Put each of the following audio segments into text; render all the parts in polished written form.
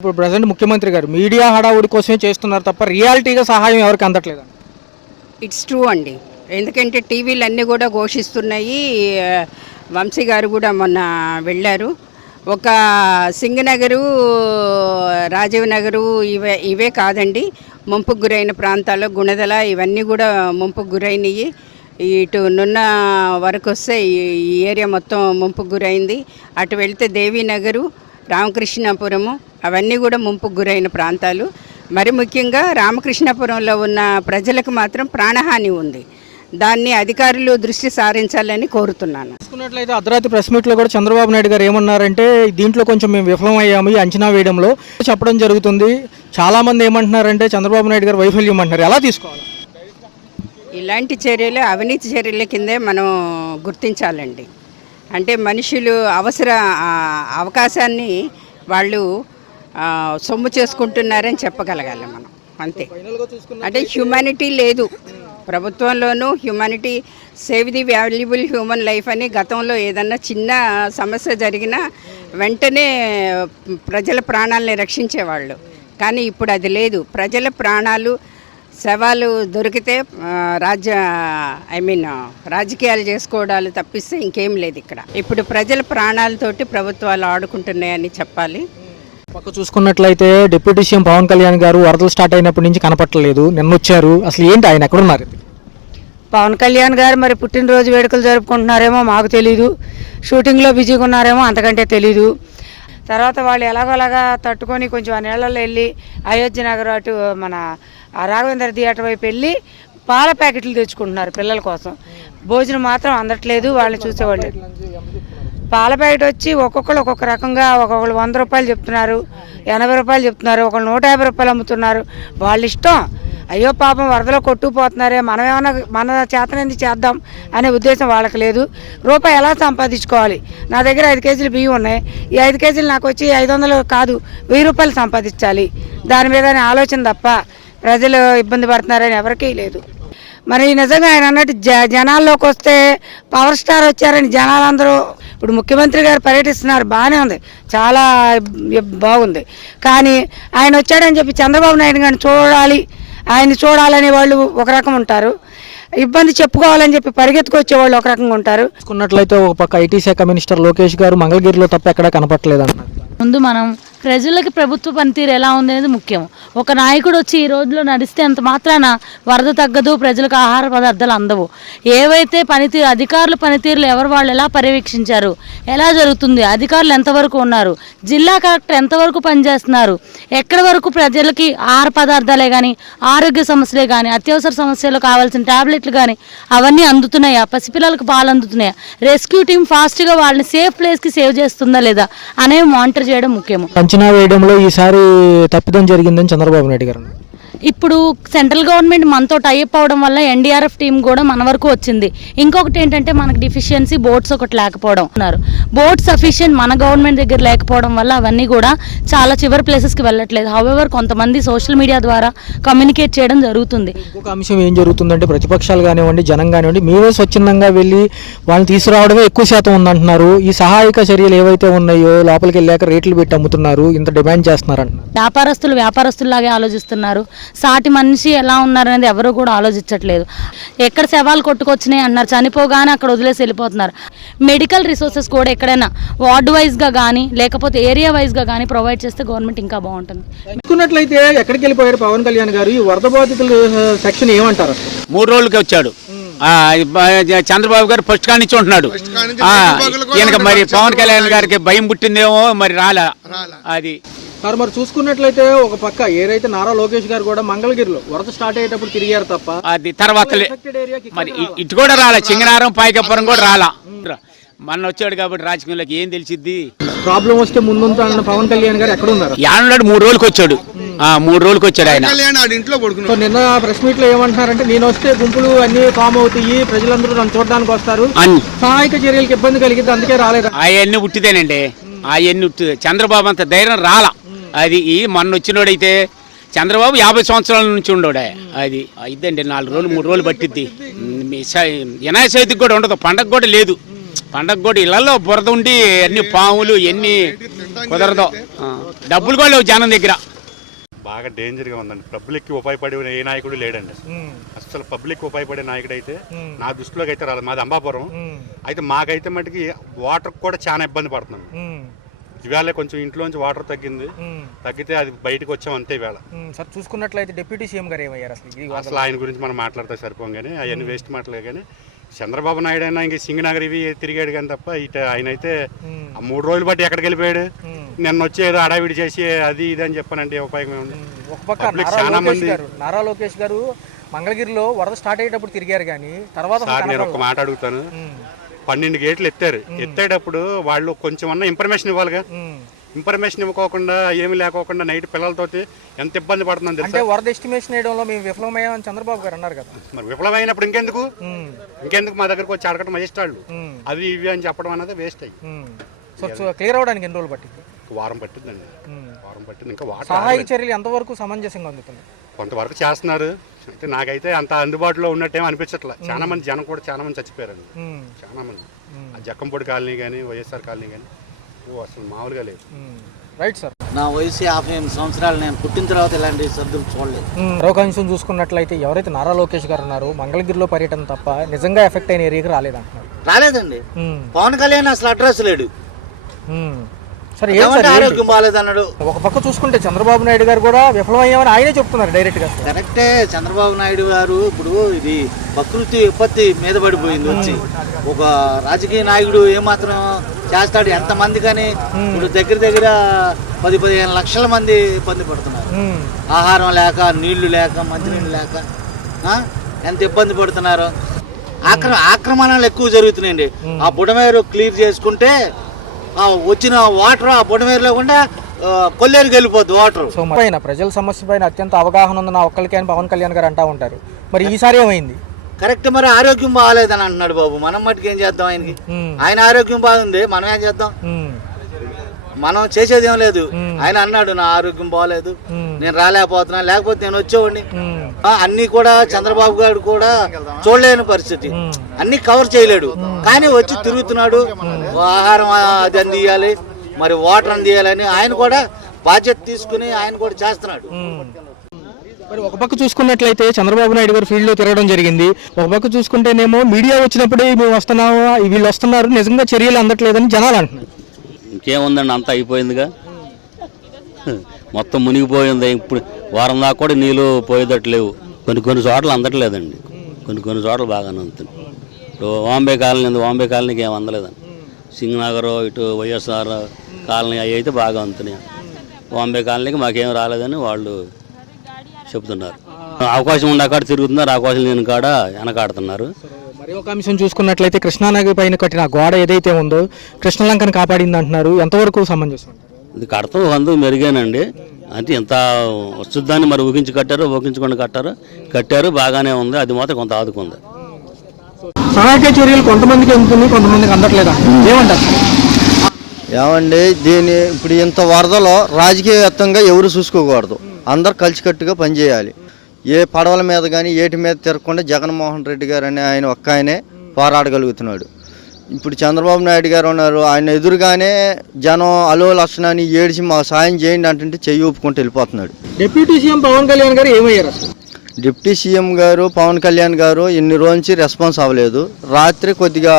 ఇప్పుడు ప్రెసెంట్ ముఖ్యమంత్రి గారు మీడియా హడావుడి కోసమే చేస్తున్నారు తప్ప రియాలిటీగా సహాయం ఎవరికి అందట్లేదు. ఇట్స్ ట్రూ అండి. ఎందుకంటే టీవీలు అన్నీ కూడా ఘోషిస్తున్నాయి. వంశీ గారు కూడా మొన్న వెళ్ళారు. ఒక సింగనగరు, రాజీవ్ నగరు ఇవే కాదండి, ముంపుకు గురైన ప్రాంతాల్లో గుణదల ఇవన్నీ కూడా ముంపుకు గురైనవి. ఇటు నున్న వరకు వస్తే ఈ ఏరియా మొత్తం ముంపుకు గురైంది. అటు వెళితే దేవీనగరు, రామకృష్ణాపురము అవన్నీ కూడా ముంపుకు గురైన ప్రాంతాలు. మరి ముఖ్యంగా రామకృష్ణాపురంలో ఉన్న ప్రజలకు మాత్రం ప్రాణహాని ఉంది. దాన్ని అధికారులు దృష్టి సారించాలని కోరుతున్నాను. చూసుకున్నట్లయితే అర్ధరాత్రి ప్రెస్ మీట్లో కూడా చంద్రబాబు నాయుడు గారు ఏమన్నారంటే దీంట్లో కొంచెం మేము విఫలమయ్యాము ఈ అంచనా వేయడంలో చెప్పడం జరుగుతుంది. చాలామంది ఏమంటున్నారంటే చంద్రబాబు నాయుడు గారు వైఫల్యం అంటున్నారు. ఎలా తీసుకోవాలి? ఇలాంటి చర్యలు అవినీతి చర్యల కిందే మనం గుర్తించాలండి. అంటే మనుషులు అవకాశాన్ని వాళ్ళు సొమ్ము చేసుకుంటున్నారని చెప్పగలగాలి మనం, అంతే. అంటే హ్యూమానిటీ లేదు ప్రభుత్వంలోనూ. Humanity, save the valuable human life అని గతంలో ఏదన్నా చిన్న సమస్య జరిగినా వెంటనే ప్రజల ప్రాణాలని రక్షించేవాళ్ళు. కానీ ఇప్పుడు అది లేదు. ప్రజల ప్రాణాలు, శవాలు దొరికితే రాజకీయాలు చేసుకోవడాలు తప్పిస్తే ఇంకేం లేదు ఇక్కడ. ఇప్పుడు ప్రజల ప్రాణాలతోటి ప్రభుత్వాలు ఆడుకుంటున్నాయని చెప్పాలి. పక్క చూసుకున్నట్లయితే డిప్యూటీ సీఎం పవన్ కళ్యాణ్ గారు వరదలు స్టార్ట్ అయినప్పటి నుంచి కనపట్టలేదు. నిన్న వచ్చారు. అసలు ఏంటి ఆయన ఎక్కడున్నారు? పవన్ కళ్యాణ్ గారు మరి పుట్టినరోజు వేడుకలు జరుపుకుంటున్నారేమో మాకు తెలీదు, షూటింగ్లో బిజీగా ఉన్నారేమో అంతకంటే తెలీదు. తర్వాత వాళ్ళు ఎలాగోలాగా తట్టుకొని కొంచెం ఆ నీళ్ళల్లో వెళ్ళి అయోధ్య నగర్ అటు మన రాఘవేంద్ర థియేటర్ వైపు వెళ్ళి పాల ప్యాకెట్లు తెచ్చుకుంటున్నారు పిల్లల కోసం. భోజనం మాత్రం అందట్లేదు. వాళ్ళని చూసేవాళ్ళు పాల ప్యాకెట్ వచ్చి ఒక్కొక్కరు ఒక్కొక్క రకంగా, ఒక్కొక్కరు 100 రూపాయలు చెప్తున్నారు, 80 రూపాయలు చెప్తున్నారు, ఒకళ్ళు 150 రూపాయలు అమ్ముతున్నారు. వాళ్ళ ఇష్టం. అయ్యో పాపం వరదలో కొట్టుకుపోతున్నారే, మనం ఏమైనా మన చేతనేది చేద్దాం అనే ఉద్దేశం వాళ్ళకి లేదు. రూపాయి ఎలా సంపాదించుకోవాలి? నా దగ్గర 5 కేజీలు బియ్యం ఉన్నాయి, ఈ 5 కేజీలు నాకు వచ్చి 500 కాదు 1000 రూపాయలు సంపాదించాలి. దాని మీద ఆలోచన తప్ప ప్రజలు ఇబ్బంది పడుతున్నారని ఎవరికీ లేదు. మరి నిజంగా ఆయన అన్నట్టు జనాల్లోకి వస్తే పవర్ స్టార్ వచ్చారని జనాలందరూ ఇప్పుడు ముఖ్యమంత్రి గారు పర్యటిస్తున్నారు, బాగానే ఉంది, చాలా బాగుంది. కానీ ఆయన వచ్చాడని చెప్పి చంద్రబాబు నాయుడు గారిని చూడాలి, ఆయన చూడాలనే వాళ్ళు ఒక రకం ఉంటారు, ఇబ్బంది చెప్పుకోవాలని చెప్పి పరిగెత్తుకొచ్చే వాళ్ళు ఒక రకంగా ఉంటారు. చూసుకున్నట్లయితే ఒక పక్క ఐటీ శాఖ మినిస్టర్ లోకేష్ గారు మంగళగిరిలో తప్ప ఎక్కడా కనపట్టలేదు అంటున్నారు. ముందు మనం ప్రజలకి ప్రభుత్వ పనితీరు ఎలా ఉంది అనేది ముఖ్యం. ఒక నాయకుడు వచ్చి ఈ రోజులో నడిస్తే అంత మాత్రాన వరద తగ్గదు, ప్రజలకు ఆహార పదార్థాలు అందవు. ఏవైతే పనితీరు, అధికారుల పనితీరులు ఎవరు వాళ్ళు ఎలా పర్యవేక్షించారు, ఎలా జరుగుతుంది, అధికారులు ఎంతవరకు ఉన్నారు, జిల్లా కలెక్టర్ ఎంతవరకు పనిచేస్తున్నారు, ఎక్కడి వరకు ప్రజలకి ఆహార పదార్థాలే కానీ, ఆరోగ్య సమస్యలే కానీ, అత్యవసర సమస్యలు కావాల్సిన టాబ్లెట్లు కానీ అవన్నీ అందుతున్నాయా, పసిపిల్లలకు పాలు అందుతున్నాయా, రెస్క్యూ టీం ఫాస్ట్గా వాళ్ళని సేఫ్ ప్లేస్కి సేవ్ చేస్తుందా లేదా అనేవి మానిటర్ చేయడం ముఖ్యము. అంచనా వేయడంలో ఈసారి తప్పిదం జరిగిందని చంద్రబాబు నాయుడు గారు. ఇప్పుడు సెంట్రల్ గవర్నమెంట్ మనతో టైప్ అవడం వల్ల ఎన్డీఆర్ఎఫ్ టీం కూడా మన వరకు వచ్చింది. ఇంకొకటి ఏంటంటే మనకు డిఫిషియన్సీ బోట్స్ ఒకటి లేకపోవడం ఉన్నారు. బోట్ సఫిషియెంట్ మన గవర్నమెంట్ దగ్గర లేకపోవడం వల్ల అవన్నీ కూడా చాలా చివరి ప్లేసెస్కి వెళ్ళట్లేదు. హౌఎవర్ కొంతమంది సోషల్ మీడియా ద్వారా కమ్యూనికేట్ చేయడం జరుగుతుంది. ఇంకొక అంశం ఏం జరుగుతుందంటే ప్రతిపక్షాలు కానివ్వండి, జనం కానివ్వండి, మీరే స్వచ్ఛందంగా వెళ్ళి వాళ్ళని తీసుకురావడమే ఎక్కువ శాతం ఉందంటున్నారు. ఈ సహాయక చర్యలు ఏవైతే ఉన్నాయో లోపలికి వెళ్ళాక రేట్లు పెట్టి అమ్ముతున్నారు, ఇంత డిమాండ్ చేస్తున్నారంటున్నారు. వ్యాపారస్తుల్లాగే ఆలోచిస్తున్నారు. సాటి మనిషి ఎలా ఉన్నారనేది ఎవరు కూడా ఆలోచించట్లేదు. ఎక్కడ శవాలు కొట్టుకొచ్చినాయి అన్నారు, చనిపోగానే అక్కడ వదిలేసి వెళ్ళిపోతున్నారు. మెడికల్ రిసోర్సెస్ కూడా ఎక్కడైనా వార్డు వైజ్గా కానీ లేకపోతే ఏరియా వైజ్గా కానీ ప్రొవైడ్ చేస్తే గవర్నమెంట్ ఇంకా బాగుంటుంది. చూసుకున్నట్లయితే ఎక్కడికి వెళ్ళిపోయారు పవన్ కళ్యాణ్ గారు? ఈ వరద బాధితుల సెక్షన్ ఏమంటారు? 3 రోజులకి వచ్చాడు. చంద్రబాబు గారు ఫస్ట్ కాడి నుంచి ఉంటున్నాడు. ఈయనకి మరి పవన్ కళ్యాణ్ గారికి భయం పుట్టిందేమో, మరి రాలా అది. మరి చూసుకున్నట్లయితే ఒక పక్క ఏదైతే నారా లోకేష్ గారు కూడా మంగళగిరిలో వరద స్టార్ట్ అయ్యేటప్పుడు తిరిగారు తప్ప అది తర్వాత మరి ఇటు కూడా రాలా. చింగనారం, పాయకపురం కూడా రాలా. మన వచ్చాడు కాబట్టి రాజకీయంలోకి ఏం తెలిసిద్ది. ప్రాబ్లం వస్తే ముందుంటా అన్న పవన్ కళ్యాణ్ గారు ఎక్కడ ఉన్నారు? యానున్నాడు 3 రోజులకి వచ్చాడు. 3 రోజులకి వచ్చాడు ఆయన. నిన్న ప్రెస్ మీట్ లో ఏమంటున్నారంటే నేను వస్తే గుంపులు అన్ని ఫామ్ అవుతాయి, ప్రజలందరూ నన్ను చూడడానికి వస్తారు, సహాయక చర్యలకు ఇబ్బంది కలిగింది, అందుకే రాలేదు. అవన్నీ ఉట్టిదేనండి, అవన్నీ ఉట్టిదే. చంద్రబాబు అంత ధైర్యం రాలా. అది మొన్న వచ్చినోడైతే చంద్రబాబు 50 సంవత్సరాల నుంచి ఉండోడే. అది అయిద్దండి 4 రోజులు 3 రోజులు పట్టిద్ది. వినాయక చవితికి కూడా ఉండదు, పండగ కూడా లేదు. పండగ కూడా ఇళ్లలో బురద ఉండి అన్ని పాములు ఎన్ని కుదరదు. డబ్బులు కూడా లేవు జనం దగ్గర. బాగా డేంజర్గా ఉందండి. పబ్లిక్కి ఉపయోగపడే ఏ నాయకుడు లేడండి. అసలు పబ్లిక్ ఉపయోగపడే నాయకుడు అయితే నా దృష్టిలోకి అయితే రాలేదు. మాది అంబాపురం. అయితే మాకైతే మటుకి వాటర్ కూడా చాలా ఇబ్బంది పడుతున్నాం. ఇవాళ కొంచెం ఇంట్లోంచి వాటర్ తగ్గితే అది బయటకు వచ్చాం అంతే. ఇవాళ సార్ చూసుకున్నట్లయితే డిప్యూటీ సీఎం గారు ఏమయ్యారు అసలు ఆయన గురించి మనం మాట్లాడితే సరిపోం కానీ అవన్నీ వేస్ట్ మాటలే. కానీ చంద్రబాబు నాయుడు అయినా ఇంక సింగనగర్ ఇవి తిరిగాడు కానీ తప్ప ఇటు ఆయన అయితే 3 రోజులు బట్టి ఎక్కడికి వెళ్ళిపోయాడు. నిన్న వచ్చి ఏదో అడావిడి చేసి అది ఇది అని చెప్పానంటే ఉపయోగమే ఉంది. ఒక పక్క చాలా మంది నారా లోకేష్ గారు మంగళగిరిలో వరద స్టార్ట్ అయ్యేటప్పుడు తిరిగారు కానీ తర్వాత నేను ఒక మాట అడుగుతాను. 12 గేట్లు ఎత్తేటప్పుడు వాళ్ళు కొంచెం అన్న ఇన్ఫర్మేషన్ ఇవ్వాలిగా. ఇన్ఫర్మేషన్ ఇవ్వకోకుండా ఏమి లేకోకుండా నైట్ పిల్లలతో ఎంత ఇబ్బంది పడుతుందని అంటే వరద ఎస్టిమేషన్ వేయడంలో మేము విఫలమయ్యామని చంద్రబాబు గారు అన్నారు కదా. మరి విఫలమైనప్పుడు ఇంకెందుకు మా దగ్గరకు వచ్చి అడగటం వేస్ట్. అవి ఇవి అని చెప్పడం అన్నది వేస్ట్ అయ్యి. సో క్లియర్ అవడానికి ఎన్ని రోజులు పట్టింది? వారం పట్టిందండి. వారం పట్టింది. ఇంకా సహాయక చర్యలు ఎంతవరకు సమంజసంగా అందుతున్నాయి? కొంతవరకు చేస్తున్నారు. అయితే నాకైతే అంత అందుబాటులో ఉన్నట్టేమో అనిపించట్లే. చాలా మంది జనం కూడా చాలా మంది చచ్చిపోయారండి. చాలా మంది ఆ జక్కంపొడి కాలనీ కానీ వైఎస్ఆర్ కాలనీ కానీ అసలు మామూలుగా లేదు. Right sir. నా వయసు 58 సంవత్సరాలు. నేను పుట్టిన తర్వాత ఇలాంటి సర్దులు చూడలేదు. మరొక అంశం చూసుకున్నట్లయితే ఎవరైతే నారా లోకేష్ గారు ఉన్నారో మంగళగిరిలో పర్యటన తప్ప నిజంగా ఎఫెక్ట్ అయిన ఏరియాకి రాలేదంటున్నారు. రాలేదండి. పవన్ కళ్యాణ్ అసలు అడ్రస్ లేడు. సరే ఆరోగ్యం బాగాలేదన్నాడు. ఒక పక్క చూసుకుంటే చంద్రబాబు నాయుడు గారు కూడా విఫలమయ్యామని ఆయనే చెప్తున్నారు డైరెక్ట్ గా. కరెక్టే. చంద్రబాబు నాయుడు గారు ఇప్పుడు ఇది ప్రకృతి విపత్తి మీద పడిపోయింది వచ్చి. ఒక రాజకీయ నాయకుడు ఏమాత్రం చేస్తాడు? ఎంతమంది కానీ ఇప్పుడు దగ్గర 10-15 లక్షల మంది ఇబ్బంది పడుతున్నారు. ఆహారం లేక, నీళ్లు లేక, మంచినీళ్ళు లేక ఎంత ఇబ్బంది పడుతున్నారు. ఆక్రమణలు ఎక్కువ జరుగుతున్నాయండి. ఆ బుడమేరు క్లియర్ చేసుకుంటే వచ్చిన వాటర్ ఆ బుడమేరు లేకుండా కొల్లేరుకి వెళ్ళిపోద్ది వాటర్. సో పైన ప్రజల సమస్య పైన అత్యంత అవగాహన ఉంది నా ఒక్కరికి అని పవన్ కళ్యాణ్ గారు అంటా ఉంటారు. మరి ఈసారి ఏమైంది? కరెక్ట్. మరి ఆరోగ్యం బాగాలేదని అంటున్నాడు బాబు. మనం మట్టుకు ఏం చేద్దాం? ఆయనకి ఆయన ఆరోగ్యం బాగుంది, మనం ఏం చేద్దాం? మనం చేసేది ఏం లేదు. ఆయన అన్నాడు నా ఆరోగ్యం బాగాలేదు, నేను రాలేకపోతున్నా, లేకపోతే నేను వచ్చేవాడిని. అన్ని కూడా చంద్రబాబు గారు కూడా చూడలేని పరిస్థితి. అన్ని కవర్ చేయలేడు కానీ వచ్చి తిరుగుతున్నాడు. ఆహారం అది అందియాలి, మరి వాటర్ అందియాలని ఆయన కూడా బాధ్యత తీసుకుని ఆయన కూడా చేస్తున్నాడు. మరి ఒక పక్క చూసుకున్నట్లయితే చంద్రబాబు నాయుడు గారు ఫీల్డ్లో తిరగడం జరిగింది. ఒక పక్క చూసుకుంటేనేమో మీడియా వచ్చినప్పుడే మేము వస్తున్నాము, వీళ్ళు వస్తున్నారు, నిజంగా చర్యలు అందట్లేదని జనాలు అంటున్నారు. ఇంకేముందండి, అంతా అయిపోయిందిగా, మొత్తం మునిగిపోయింది. ఇప్పుడు వారం దాకా కూడా నీళ్ళు పోయేటట్టు లేవు. కొన్ని చోట్ల అందట్లేదండి, కొన్ని చోట్ల బాగానే ఉంటుంది. ఇప్పుడు వాంబే కాలనీకి ఏం అందలేదండి. సింగనగర్ ఇటు వైఎస్ఆర్ కాలనీ అవి అయితే బాగా అందుతున్నాయి. వాంబే కాలనీకి మాకేం రాలేదని వాళ్ళు చెప్తున్నారు. అవకాశం ఉండే కాడ తిరుగుతున్నారు, అవకాశం లేని కాడ వెనకాడుతున్నారు. మరి ఒక అంశం చూసుకున్నట్లయితే కృష్ణానది పైన కట్టిన గోడ ఏదైతే ఉందో కృష్ణలంకను కాపాడింది అంటున్నారు. ఎంతవరకు సమంజసం? ఇది కడతాం అందుకు మెరుగేనండి. అంటే ఎంత వస్తుందని మరి ఊహించి ఊహించుకొని కట్టారు బాగానే ఉంది. అది మాత్రం కొంత ఆదుకుంది. సహాయక చర్యలు కొంతమందికి అందుతుంది, కొంతమందికి అందట్లేదా, ఏమంటారు? ఏమండి, దీని ఇప్పుడు ఇంత వరదలో రాజకీయవేత్తంగా ఎవరు చూసుకోకూడదు. అందరు కలిసికట్టుగా పనిచేయాలి. ఏ పడవల మీద కానీ ఏటి మీద తిరగకుండా జగన్మోహన్ రెడ్డి గారు అనే ఆయన ఒక్క ఆయనే పోరాడగలుగుతున్నాడు. ఇప్పుడు చంద్రబాబు నాయుడు గారు ఉన్నారు, ఆయన ఎదురుగానే జనం అలో లక్షణాన్ని ఏడిచి మాకు సాయం చేయండి అంటే చెయ్యి ఊపుకుంటూ వెళ్ళిపోతున్నాడు. డిప్యూటీ సీఎం పవన్ కళ్యాణ్ గారు ఏమయ్యారు? డిప్యూటీ సీఎం గారు పవన్ కళ్యాణ్ గారు ఇన్ని రోజు నుంచి రెస్పాన్స్ అవ్వలేదు. రాత్రి కొద్దిగా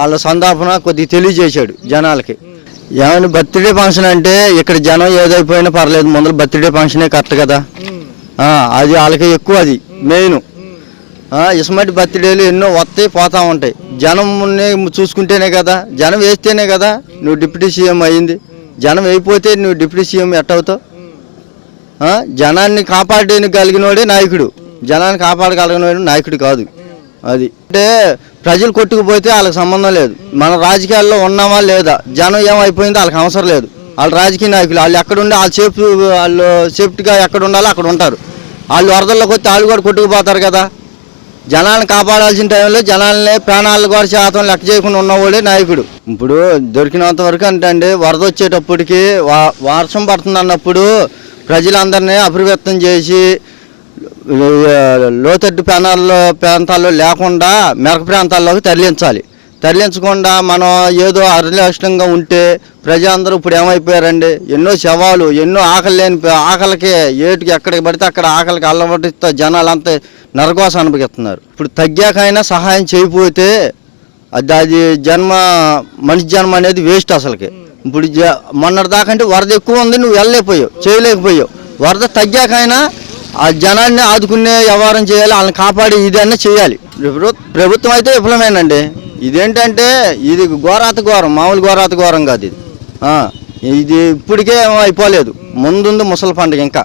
వాళ్ళ సందాపన కొద్దిగా తెలియజేశాడు జనాలకి. ఏమైనా బర్త్డే ఫంక్షన్ అంటే ఇక్కడ జనం ఏదైపోయినా పర్లేదు, ముందర బర్త్డే ఫంక్షనే కరెక్ట్ కదా. అది వాళ్ళకి ఎక్కువ, అది మెయిన్. ఇస్మాటి బర్త్డేలు ఎన్నో వస్తాయి పోతా ఉంటాయి. జనం చూసుకుంటేనే కదా, జనం వేస్తేనే కదా నువ్వు డిప్యూటీ సీఎం అయ్యింది. జనం అయిపోతే నువ్వు డిప్యూటీ సీఎం ఎట్టవుతావు? జనాన్ని కాపాడగలిగినోడే నాయకుడు, జనాన్ని కాపాడగలిగినోడు నాయకుడు కాదు. అది అంటే ప్రజలు కొట్టుకుపోతే వాళ్ళకి సంబంధం లేదు. మన రాజకీయాల్లో ఉన్నామా లేదా, జనం ఏమైపోయిందో వాళ్ళకి అవసరం లేదు. వాళ్ళు రాజకీయ నాయకులు, వాళ్ళు ఎక్కడుండి వాళ్ళు సేఫ్టీగా ఎక్కడ ఉండాలో అక్కడ ఉంటారు. వాళ్ళు వరదల్లోకి వస్తే వాళ్ళు కూడా కొట్టుకుపోతారు కదా. జనాలను కాపాడాల్సిన టైంలో జనాలనే ప్రాణాలు కూడా శాతం లెక్క చేయకుండా ఉన్నవాడే నాయకుడు. ఇప్పుడు దొరికినంత వరకు అంటే వరద వచ్చేటప్పటికి వర్షం పడుతుంది అన్నప్పుడు ప్రజలందరినీ అప్రమత్తం చేసి లోతట్టు ప్రాంతాల్లో లేకుండా మెరక ప్రాంతాల్లోకి తరలించాలి. తరలించకుండా మనం ఏదో అర్లష్టంగా ఉంటే ప్రజలందరూ ఇప్పుడు ఏమైపోయారండి, ఎన్నో శవాలు, ఎన్నో ఆకలికి ఏటుకి ఎక్కడికి పడితే అక్కడ ఆకలికి అల్లబడితో జనాలంతా నరకోస అనుభవిస్తున్నారు. ఇప్పుడు తగ్గాకైనా సహాయం చేయకపోతే అది మనిషి జన్మ అనేది వేస్ట్ అసలుకి. ఇప్పుడు మొన్నటి దాకా అంటే వరద ఎక్కువ ఉంది, నువ్వు వెళ్ళలేకపోయావు, చేయలేకపోయావు. వరద తగ్గాకైనా ఆ జనాన్ని ఆదుకునే వ్యవహారం చేయాలి, వాళ్ళని కాపాడి ఇదన్నా చేయాలి. ప్రభుత్వం అయితే విఫలమేనండి. ఇదేంటంటే ఇది ఘోరం, మామూలు ఘోరం కాదు ఇది. ఇది ఇప్పటికే అయిపోలేదు, ముందుంది ముసలి పండుగ ఇంకా.